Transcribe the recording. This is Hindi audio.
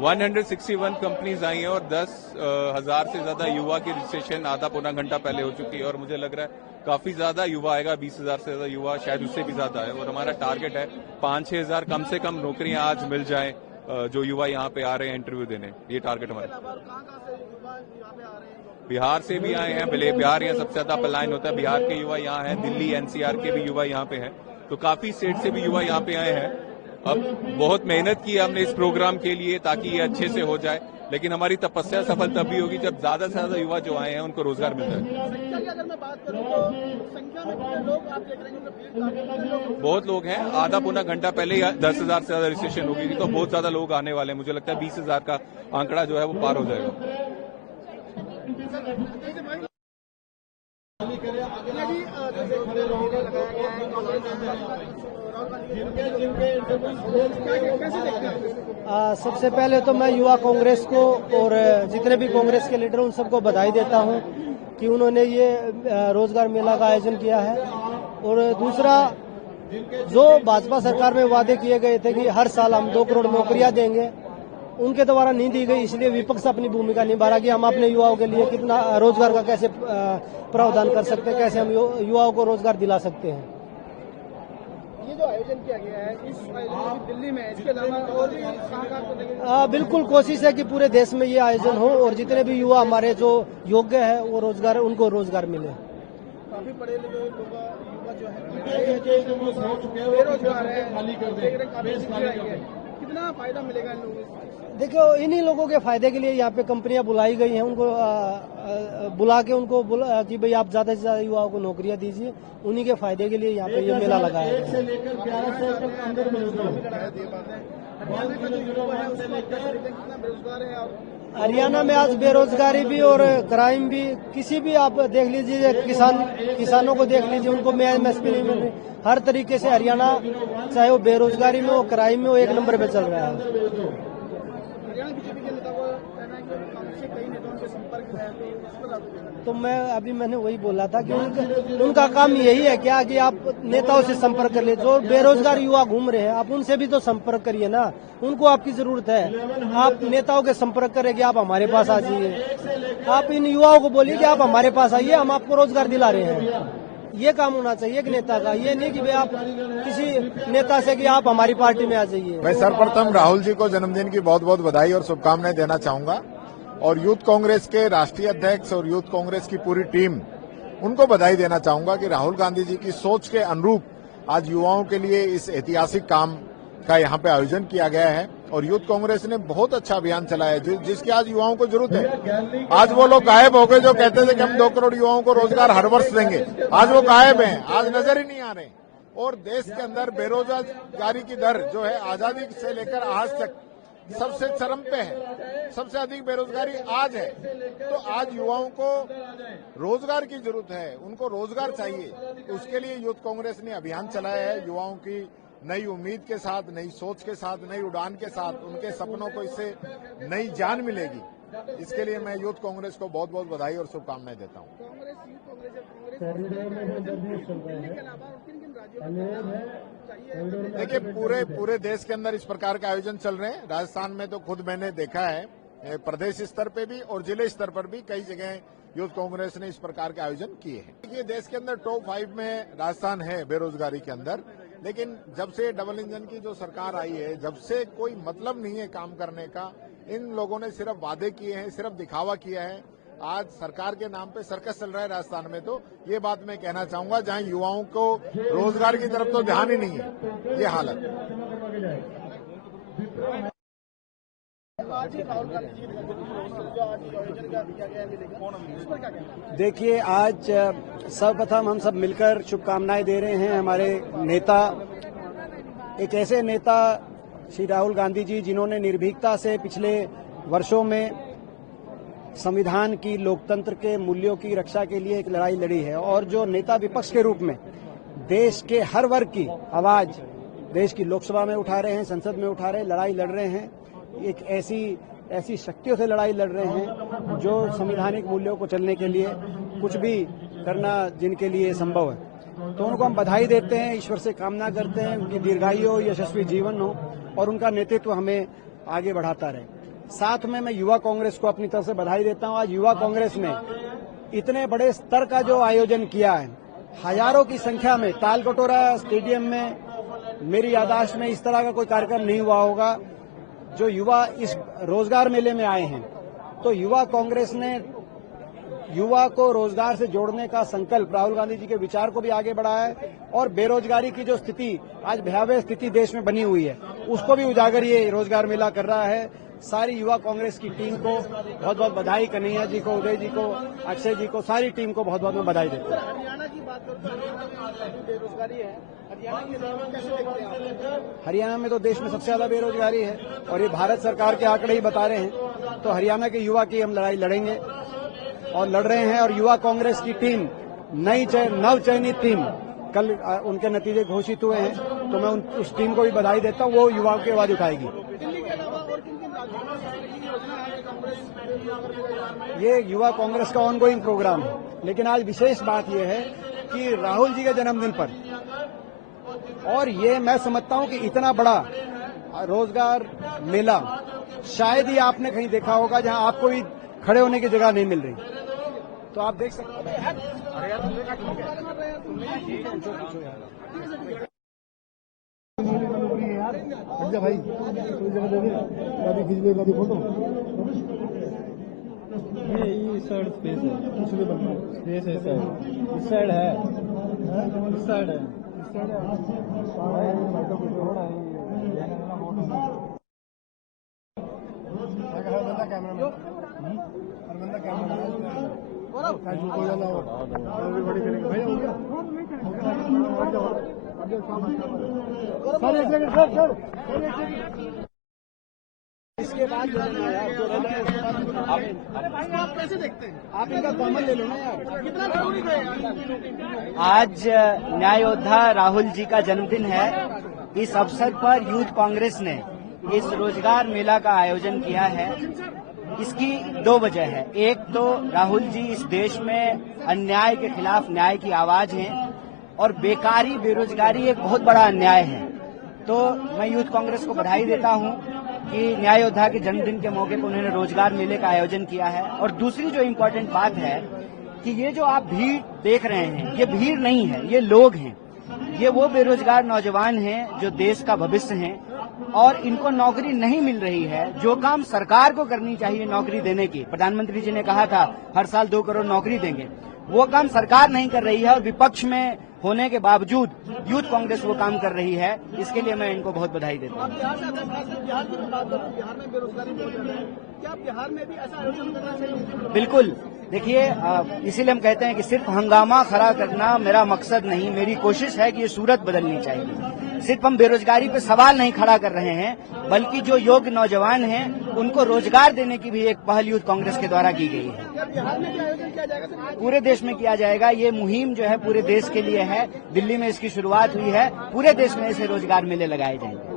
161 कंपनीज आई हैं और 10,000 से ज्यादा युवा की रजिस्ट्रेशन आधा पौना घंटा पहले हो चुकी है और मुझे लग रहा है काफी ज्यादा युवा आएगा, 20,000 से ज्यादा युवा, शायद उससे भी ज्यादा है। और हमारा टारगेट है 5-6 हजार कम से कम नौकरियां आज मिल जाएं जो युवा यहाँ पे आ रहे हैं इंटरव्यू देने, ये टारगेट हमारा। बिहार से भी आए हैं, बिहार यहाँ सबसे ज्यादा पलायन होता है, बिहार के युवा यहाँ हैं, दिल्ली एनसीआर के भी युवा यहाँ पे हैं, तो काफी स्टेट से भी युवा यहाँ पे आए हैं। अब बहुत मेहनत की हमने इस प्रोग्राम के लिए ताकि ये अच्छे से हो जाए, लेकिन हमारी तपस्या सफल तभी होगी जब ज्यादा से ज्यादा युवा जो आए हैं उनको रोजगार मिल जाए। अगर मैं बात करूं तो संख्या में कितने लोग आप देख रहे हैं? बहुत लोग हैं, आधा पौना घंटा पहले ही 10,000 से ज्यादा रजिस्ट्रेशन होगी तो बहुत ज्यादा लोग आने वाले हैं। मुझे लगता है 20,000 का आंकड़ा जो है वो पार हो जाएगा। सबसे पहले तो मैं युवा कांग्रेस को और जितने भी कांग्रेस के लीडर उन सबको बधाई देता हूं कि उन्होंने ये रोजगार मेला का आयोजन किया है। और दूसरा, जो भाजपा सरकार में वादे किए गए थे कि हर साल हम 2 करोड़ नौकरियां देंगे, उनके द्वारा नहीं दी गई, इसलिए विपक्ष अपनी भूमिका निभा रहा कि हम अपने युवाओं के लिए कितना रोजगार का कैसे प्रावधान कर सकते हैं, कैसे हम युवाओं को रोजगार दिला सकते हैं। ये जो आयोजन किया गया है इस आयोजन दिल्ली में, इसके अलावा और भी कहाँ बिल्कुल कोशिश है कि पूरे देश में ये आयोजन हो और जितने भी युवा हमारे जो योग्य है वो रोजगार, उनको रोजगार मिले। काफी पढ़े लिखे युवा जो है बेरोजगार है, कितना फायदा मिलेगा इन लोगों को? देखो, इन्हीं लोगों के फायदे के लिए यहाँ पे कंपनियां बुलाई गई हैं, उनको बुला के उनको कि भाई आप ज्यादा से ज्यादा युवाओं को नौकरियां दीजिए, उन्हीं के फायदे के लिए यहाँ पे ये मेला लगाया गया है। हरियाणा में आज बेरोजगारी भी और क्राइम भी, किसी भी आप देख लीजिए, किसानों को देख लीजिए, उनको एमएसपी नहीं मिल रही। हर तरीके से हरियाणा चाहे वो बेरोजगारी में हो, क्राइम में हो, 1 नंबर पे चल रहा है। तो मैंने वही बोला था कि उनका काम यही है क्या कि आप नेताओं से संपर्क कर ले, जो बेरोजगार युवा घूम रहे हैं आप उनसे भी तो संपर्क करिए ना, उनको आपकी जरूरत है। आप नेताओं के संपर्क करें कि आप हमारे पास आ जाइए, आप इन युवाओं को बोलिए कि आप हमारे पास आइए, हम आपको रोजगार दिला रहे हैं। ये काम होना चाहिए एक नेता का, ये नहीं कि भाई आप किसी नेता से कि आप हमारी पार्टी में आ जाइए। मैं सर्वप्रथम राहुल जी को जन्मदिन की बहुत बहुत बधाई और शुभकामनाएं देना चाहूंगा और यूथ कांग्रेस के राष्ट्रीय अध्यक्ष और यूथ कांग्रेस की पूरी टीम, उनको बधाई देना चाहूंगा कि राहुल गांधी जी की सोच के अनुरूप आज युवाओं के लिए इस ऐतिहासिक काम का यहाँ पे आयोजन किया गया है और यूथ कांग्रेस ने बहुत अच्छा अभियान चलाया है जिसकी आज युवाओं को जरूरत है। आज वो लोग गायब हो गए जो कहते थे कि हम 2 करोड़ युवाओं को रोजगार हर वर्ष देंगे, आज वो गायब हैं, आज नजर ही नहीं आ रहे। और देश के अंदर बेरोजगारी की दर जो है आजादी से लेकर आज तक सबसे चरम पे है, सबसे अधिक बेरोजगारी आज है। तो आज युवाओं को रोजगार की जरूरत है, उनको रोजगार चाहिए, उसके लिए यूथ कांग्रेस ने अभियान चलाया है। युवाओं की नई उम्मीद के साथ, नई सोच के साथ, नई उड़ान के साथ उनके सपनों को इससे नई जान मिलेगी। इसके लिए मैं यूथ कांग्रेस को बहुत बहुत बधाई और शुभकामनाएं देता हूं। देखिए, पूरे देश के अंदर इस प्रकार के आयोजन चल रहे हैं। राजस्थान में तो खुद मैंने देखा है, प्रदेश स्तर पे भी और जिले स्तर पर भी कई जगह यूथ कांग्रेस ने इस प्रकार के आयोजन किए हैं। देखिए, देश के अंदर टॉप 5 में राजस्थान है बेरोजगारी के अंदर, लेकिन जब से डबल इंजन की जो सरकार आई है, जब से कोई मतलब नहीं है काम करने का। इन लोगों ने सिर्फ वादे किए हैं, सिर्फ दिखावा किया है। आज सरकार के नाम पे सर्कस चल रहा है राजस्थान में। तो ये बात मैं कहना चाहूंगा, जहां युवाओं को रोजगार की तरफ तो ध्यान ही नहीं है, ये हालत। देखिए, आज सर्वप्रथम हम सब मिलकर शुभकामनाएं दे रहे हैं हमारे नेता, एक ऐसे नेता श्री राहुल गांधी जी जिन्होंने निर्भीकता से पिछले वर्षों में संविधान की, लोकतंत्र के मूल्यों की रक्षा के लिए एक लड़ाई लड़ी है और जो नेता विपक्ष के रूप में देश के हर वर्ग की आवाज देश की लोकसभा में उठा रहे हैं, संसद में उठा रहे हैं, लड़ाई लड़ रहे हैं। एक ऐसी शक्तियों से लड़ाई लड़ रहे हैं जो संवैधानिक मूल्यों को चलने के लिए कुछ भी करना जिनके लिए संभव है। तो उनको हम बधाई देते हैं, ईश्वर से कामना करते हैं उनकी दीर्घायु हो, यशस्वी जीवन हो और उनका नेतृत्व हमें आगे बढ़ाता रहे। साथ में मैं युवा कांग्रेस को अपनी तरफ से बधाई देता हूं। आज युवा कांग्रेस ने इतने बड़े स्तर का जो आयोजन किया है, हजारों की संख्या में तालकटोरा स्टेडियम में, मेरी याददाश्त में इस तरह का कोई कार्यक्रम नहीं हुआ होगा। जो युवा इस रोजगार मेले में आए हैं, तो युवा कांग्रेस ने युवा को रोजगार से जोड़ने का संकल्प, राहुल गांधी जी के विचार को भी आगे बढ़ाया है और बेरोजगारी की जो स्थिति, आज भयावह स्थिति देश में बनी हुई है, उसको भी उजागर ये रोजगार मेला कर रहा है। सारी युवा कांग्रेस की टीम को बहुत बहुत बधाई, कन्हैया जी को, उदय जी को, अक्षय जी को, सारी टीम को बहुत बहुत मैं बधाई देता हूँ। हरियाणा की बात करूं, बेरोजगारी है, हरियाणा की कैसे देखते हैं आप? हरियाणा में तो देश में सबसे ज्यादा बेरोजगारी है और ये भारत सरकार के आंकड़े ही बता रहे हैं। तो हरियाणा के युवा की हम लड़ाई लड़ेंगे और लड़ रहे हैं। और युवा कांग्रेस की टीम, नव चयनित टीम, कल उनके नतीजे घोषित हुए हैं, तो मैं उस टीम को भी बधाई देता हूँ। वो युवाओं की आवाज उठाएगी। दिल्ली के अलावा और किन किन राज्यों में योजना है कांग्रेस? ये युवा कांग्रेस का ऑनगोइंग प्रोग्राम है, लेकिन आज विशेष बात यह है कि राहुल जी के जन्मदिन पर, और ये मैं समझता हूं कि इतना बड़ा रोजगार मेला शायद ही आपने कहीं देखा होगा जहां आपको भी खड़े होने की जगह नहीं मिल रही। तो आप देख सकते हैं। भाई फोटो ये साइड स्पेस है, स्पेस है, इस साइड है, इस साइड है, इसके बाद आप कैसे देखते हैं? आप इनका कॉमन ले लो ना यार। कितना जरूरी है? आज न्याय योद्धा राहुल जी का जन्मदिन है। इस अवसर पर यूथ कांग्रेस ने इस रोजगार मेला का आयोजन किया है। इसकी दो वजह है। एक तो राहुल जी इस देश में अन्याय के खिलाफ न्याय की आवाज हैं और बेकारी, बेरोजगारी एक बहुत बड़ा अन्याय है। तो मैं यूथ कांग्रेस को बधाई देता हूं कि न्याय योद्धा के जन्मदिन के मौके पर उन्होंने रोजगार मेले का आयोजन किया है। और दूसरी जो इम्पोर्टेंट बात है कि ये जो आप भीड़ देख रहे हैं, ये भीड़ नहीं है, ये लोग हैं। ये वो बेरोजगार नौजवान हैं जो देश का भविष्य हैं और इनको नौकरी नहीं मिल रही है। जो काम सरकार को करनी चाहिए नौकरी देने की, प्रधानमंत्री जी ने कहा था हर साल 2 करोड़ नौकरी देंगे, वो काम सरकार नहीं कर रही है और विपक्ष में होने के बावजूद यूथ कांग्रेस वो काम कर रही है। इसके लिए मैं इनको बहुत बधाई देता हूँ। बिहार की बात करूं, बिहार में बेरोजगारी बहुत ज्यादा है, क्या बिहार में भी ऐसा आयोजन करना चाहिए? बिल्कुल। देखिए, इसीलिए हम कहते हैं कि सिर्फ हंगामा खड़ा करना मेरा मकसद नहीं, मेरी कोशिश है कि ये सूरत बदलनी चाहिए। सिर्फ हम बेरोजगारी पे सवाल नहीं खड़ा कर रहे हैं, बल्कि जो योग्य नौजवान हैं उनको रोजगार देने की भी एक पहल यूथ कांग्रेस के द्वारा की गई है। क्या बिहार में भी आयोजन किया जाएगा? पूरे देश में किया जाएगा। ये मुहिम जो है पूरे देश के लिए है। दिल्ली में इसकी शुरुआत हुई है, पूरे देश में ऐसे रोजगार मेले लगाए जाएंगे।